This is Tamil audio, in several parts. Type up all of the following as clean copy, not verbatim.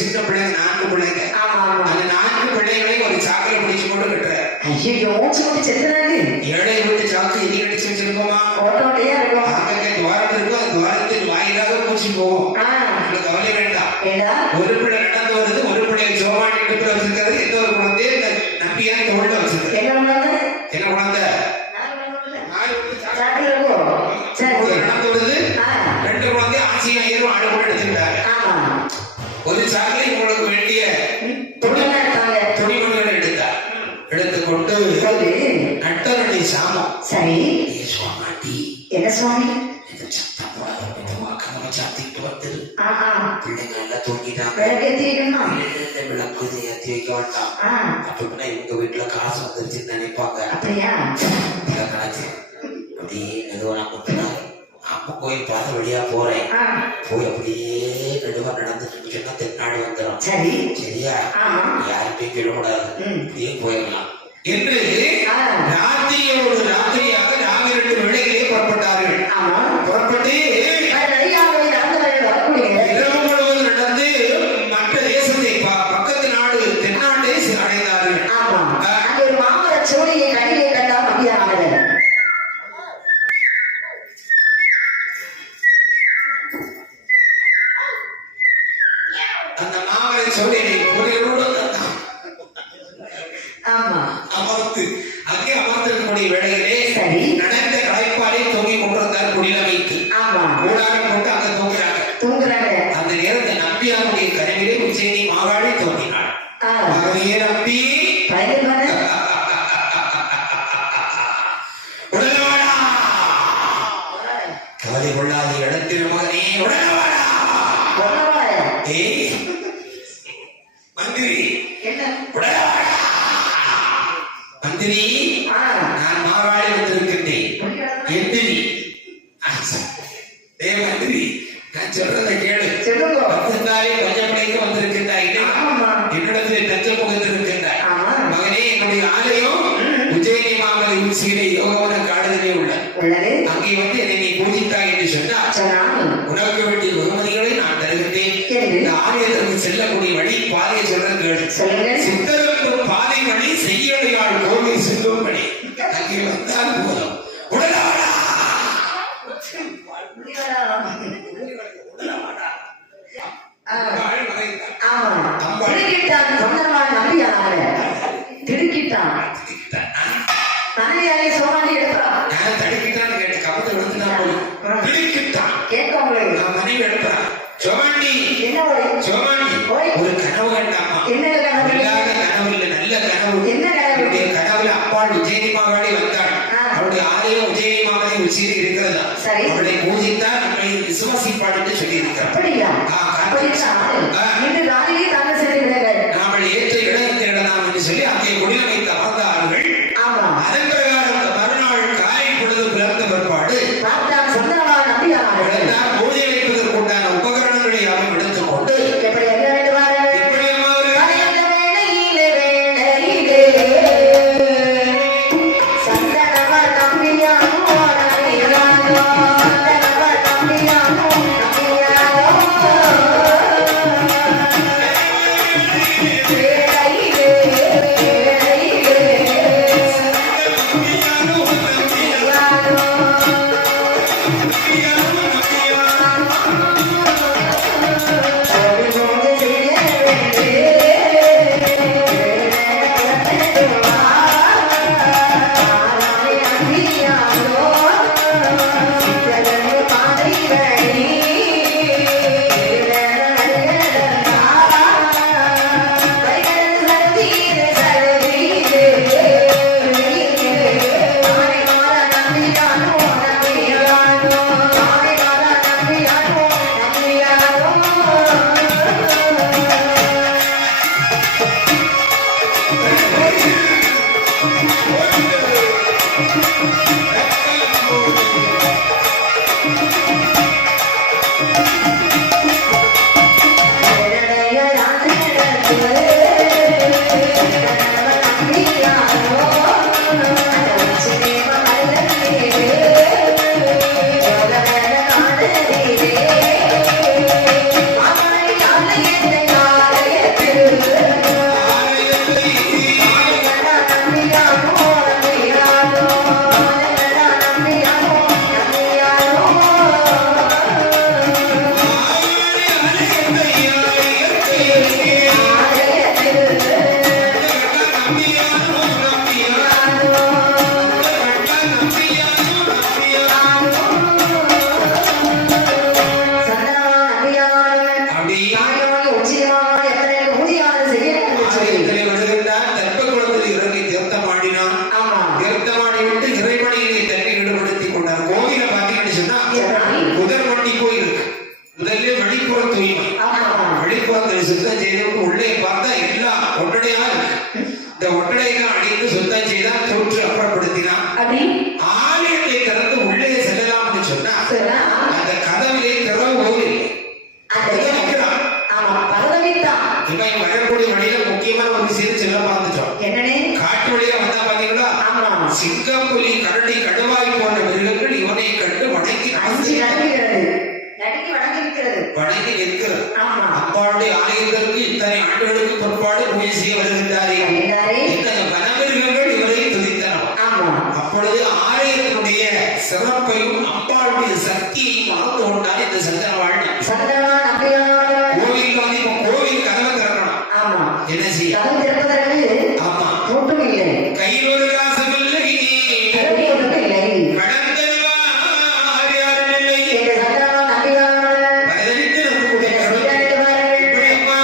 சின்ன பிள்ளைங்க 4 பிள்ளைங்க. அந்த 4 பிள்ளைகளையும் ஒரு சாக்கில பிடிச்சு கொண்டு கட்டுற. ஐயோ செத்துறாரு. ஏழை விட்டு சாக்கு எதி அடிச்சு வச்சிருக்கோமா? ஓட்டோட்டையா இருக்கும். அங்கங்க துவாரம் இருக்கும். அந்த துவாரத்தின் வாயிலாக பூச்சி போகும். கவலை வேண்டாம். ஒரு பிள்ளை நடந்து வருது, ஒரு பிள்ளை சோமாட்டி எடுத்து வச்சிருக்கிறது, இன்னொரு குழந்தை நம்பியான் தோல்ல வச்சிருக்கிறது. என்ன குழந்தை? நடந்து வருது. 2 குழந்தை ஆசியா ஏறும் ஆடு கூட எடுத்துக்கிட்டாங்க. ஒரு சாக்கில் உங்களுக்கு வேண்டிய துணிமணிகளை எடுத்தார். எடுத்துக்கொண்டு நட்டருடைய சாமம். சரி சுவாமாட்டி என்ன சுவாமி சத்தம் போடாத மெதுவாக்க சாத்திட்டு வந்தது. பிள்ளைங்க எல்லாம் தூங்கிட்டாங்க. விளக்கு ஏற்றி வைக்க வேண்டாம் அப்படின்னா இவங்க வீட்டுல காசு வந்துருச்சுன்னு நினைப்பாங்க. அப்படியே மெதுவா நான் கொடுத்தனாங்க. அம்மா கோயில் பார்த்து வழியா போறேன். போய் அப்படியே மெதுவா நடந்துட்டு சொன்னா தென்னாடு வந்துடும். சரியா? யாருக்கையும் சொல்லக்கூடாது. அப்படியே போயிடலாம் என்று ராத்திரியோடு ராத்திரியாக 4 வேளைகளே புறப்பட்டார்கள். புறப்பட்டு இரவு முழுவதும் நடந்து மற்ற தேசத்தை பக்கத்து நாடு தென்னாட்டை அடைந்தார்கள். ஒரு மாமர சோழியை கையிலே கண்டா மதியானது. அந்த மாமர சோழியை அமர்த்து அங்கே அமர்ந்திருக்கக்கூடிய வேளையிலே நடந்த களைப்பாலே தூங்கி கொண்டிருந்தார் குடில வைத்து. கூடாரம் போட்டு அங்க தூங்குறாங்க. அந்த நேரத்தை நம்பியாருடைய கனவிலே உஜ்ஜயினி மாகாளி தோன்றினாள். ஆகவே நம்பி உடனவாடா கவலை கொள்ளாத இடத்தில் மகனே உடனவாடா. ஏய் மந்திரி உடனவாடா. மந்திரி நான் மாவாளி வந்திருக்கின்றேன். எந்திரி. மந்திரி நான் சொல்றதை கேளு. வந்திருந்தாலே பஞ்சமடைக்கு வந்திருக்கின்றாய். என்னிடத்தில் தஞ்சம் புகுந்திருக்கின்றாய். மகனே என்னுடைய ஆலயம் உஜ்ஜயினி மாமலை உச்சியிலே யோகவன காடுதலே உள்ளது. அங்கே வந்து என்னை நீ பூஜித்தாய் என்று சொன்னால் உனக்கு வேண்டிய வெகுமதிகளை நான் தருகின்றேன். இந்த ஆலயத்திற்கு செல்லக்கூடிய வழி பாதையை சொல்றது கேளு. சித்தருக்கும் பாதை வழி செய்யலையாள் கோவில் செல்லும் வழி. அங்கே வந்தால் போதும். உடலாடா ஒரு கனவு கண்டாமா? கனவு இல்ல, நல்ல கனவு. கனவுல அப்பாள் உஜ்ஜயினி மாகாளி வந்தாள். அவருடைய ஆலயம் உஜ்ஜயினி மாமலை உச்சியில் இருக்கிறதா? அவளை பூஜித்தால் நம்மை விசுவாசிப்பாள் என்று சொல்லி இருக்கிறார். நாமல் ஏற்ற இடம் தேடலாம் என்று சொல்லி அங்கே குடில வைத்து அமர்ந்தார்கள். அதன் பிரகாரம் மறுநாள் காலை பொழுது பிறந்த பிற்பாடு பூஜை வைப்பதற்கு உண்டான உபகரணங்களை அவன் எடுத்துக் கொண்டு இருக்கிறது. ஆமா. அம்பாளுடைய ஆலயத்திற்கு இத்தனை ஆண்டுகளுக்கு பிற்பாடு பூஜை செய்ய வருகின்றார்கள். வருகின்றாரே. இத்தனை வனமிருகங்கள் இவரை துதித்தன. ஆமா. அப்பொழுது ஆலயத்தினுடைய சிறப்பையும் அம்பாளுடைய சக்தியையும் மறந்து கொண்டால் இந்த சந்தனவாழ்வு சந்தனமா நம்பியார் கோவில் வந்து இப்ப கோவில் கதவை திறக்கணும். ஆமா. என்ன செய்ய? கதவு திறப்பதற்கு ஆமா, கூட்டம் இல்லை, கையில் ஒரு காசும் இல்லை, திறப்பு ஒன்றும் இல்லை. கடன் தருவார் யாரும் இல்லை. இந்த சந்தனமா நம்பியார் பதினெட்டு நம்முடைய கடவுள். இப்படி அம்மா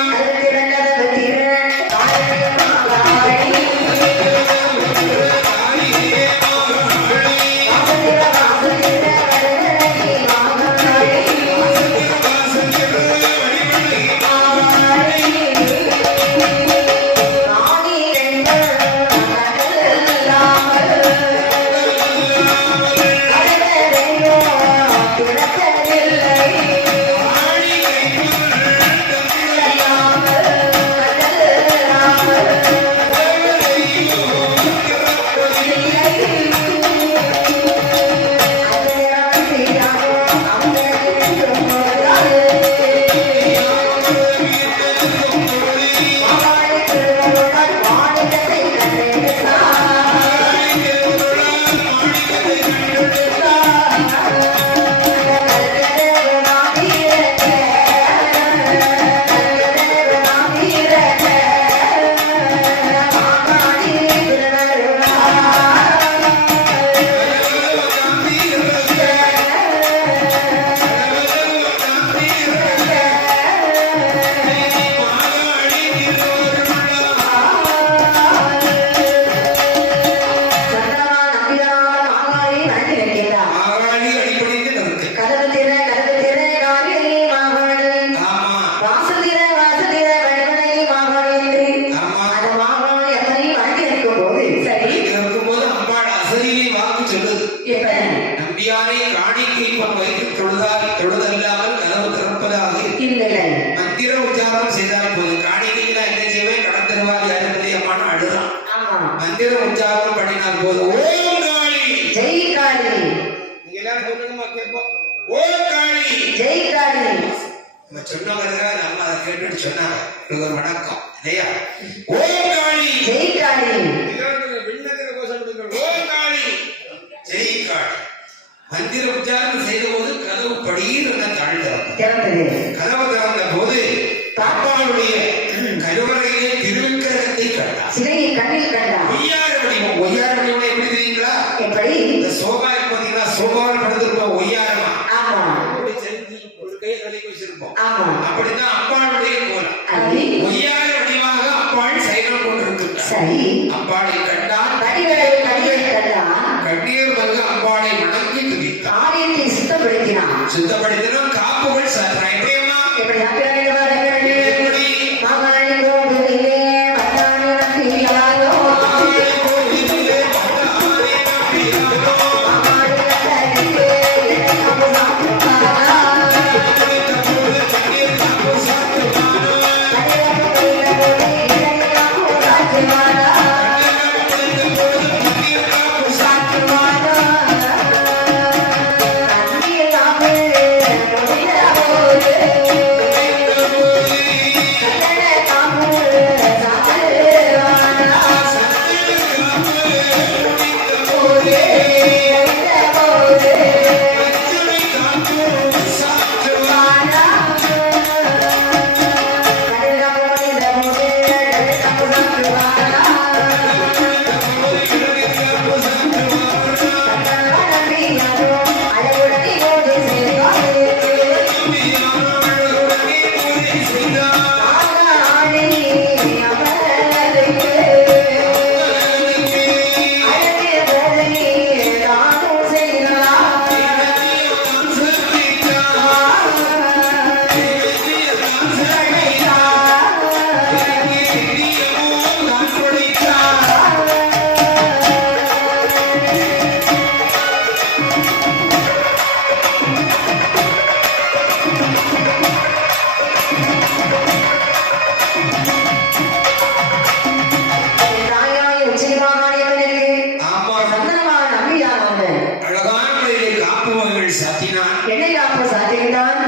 தொழுதல்லாமல் கதவு திறப்பதாக இல்லை. மந்திர உச்சாரம் செய்தால் போது காணிக்கையில என்ன செய்வேன் கடன் தருவார் யாருப்பதை அம்மான அழுதான். ஆமா. மந்திர உச்சாரம் பண்ணினால் போது ஓம் காளி ஜெய் காளி. நீங்க எல்லாரும் சொல்லணுமா கேட்போம். ஓம் காளி ஜெய் காளி. நம்ம சொன்னவங்க நம்ம அதை கேட்டுட்டு சொன்னாங்க இது ஒரு வணக்கம் இல்லையா. ஓம் காளி ஜெய் காளி. விண்ணதிர கோஷம் ஓம் காளி ஜெய் காளி. மந்திர உச்சாரம் செய்த போது கதவு படியில் திறந்தது. கதவு திறந்த போது பாப்பாவுடைய கருவறையிலே திருவிக்கிரகத்தை கண்டார். சிலையை கண்ணில் கண்டார். ஒய்யார வடிவம். ஒய்யார வடிவம் எப்படி தெரியுங்களா? எப்படி? இந்த சோபா பார்த்தீங்கன்னா சோபாவில் படுத்திருப்போம் ஒய்யாரமா. ஆமா. ஒரு கை தலைக்கு வச்சிருப்போம். ஆமா. அப்படித்தான் அம்பாளுடைய கோலம். ஒய்யார வடிவாக அம்பாள் சைனம் கொண்டிருக்கிறார். சரி. அம்பாளை கண்டால் கடிகளை கண்டார். கண்ணீர் வந்து அம்பாளை வணங்கி துதித்தார். ஆலயத்தை சுத்தப்படுத்தினார். சுத்தப்படுத்தினும் காப்புகள் சாத்திரம் எப்படியம்மா எப்படி எப்படி மகாணி கோவிலே மகாணி நம்பியாரோ சாத்தினான். எண்ணெய் காப்பு சாத்தினான்.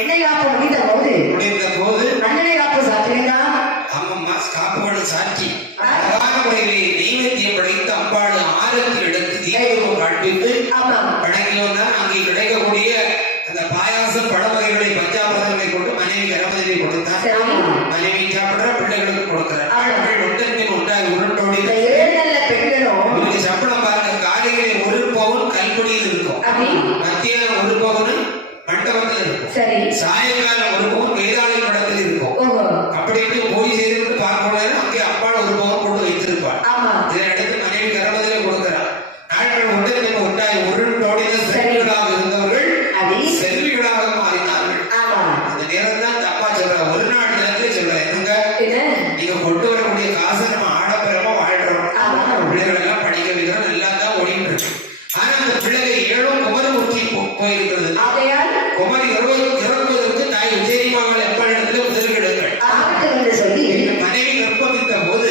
எண்ணெய் காப்பு முடிந்த போது வந்தால் அங்கே கிடைக்கக்கூடிய அந்த பாயாசம் பழ வகைகளை பஞ்சாபதங்களை கொண்டு மனைவி அரமதியை கொடுத்தார். மனைவி சாப்பிடுற பிள்ளைகளுக்கு கொடுக்கிறார். ஆண்கள் ஒன்றரை ஒன்றாக உருண்டோடி இவருக்கு சம்பளம் பாருங்க. காலையிலே 1 பவுன் கல்படியில் இருக்கும், மத்தியானம் 1 பவுன் மண்டபத்தில் இருக்கும், சாயங்காலம் 1 பவுன் வேதாளி மடத்தில் இருக்கும். அப்படி இப்படி போய் செய்து பார்க்கணும். அங்கே அப்பாள் 1 பவுன் கொண்டு வைத்திருப்பாள். இதை எடுத்து மனைவி கரமதிலே கொடுக்கிறார். நாட்கள் ஒன்றரை ஒன்றாய் உருண்டோடின செல்விகளாக இருந்தவர்கள் செல்விகளாக மாறினார்கள். அந்த நேரம் தான் அப்பா சொல்ற ஒரு நாள் நேரத்திலே சொல்ற என்னங்க, நீங்க கொண்டு வரக்கூடிய காசை நம்ம ஆடம்பரமா வாழ்றோம், பிள்ளைகள் எல்லாம் படிக்க வைக்கிறோம், எல்லாம் தான் ஓடிட்டு இருக்கு. ஆனா அந்த பிள்ளைகள் 7 குமரி ஊற்றி போயிருக்கிறது. குமரி இறங்குவதற்கு தாய் உஜ்ஜயினி மாமகள் எப்படிடத்துல முதல்கள் சொல்லி மனைவி கர்ப்பமித்த போது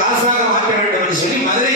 காசாக மாற்ற வேண்டும் என்று சொல்லி மதுரை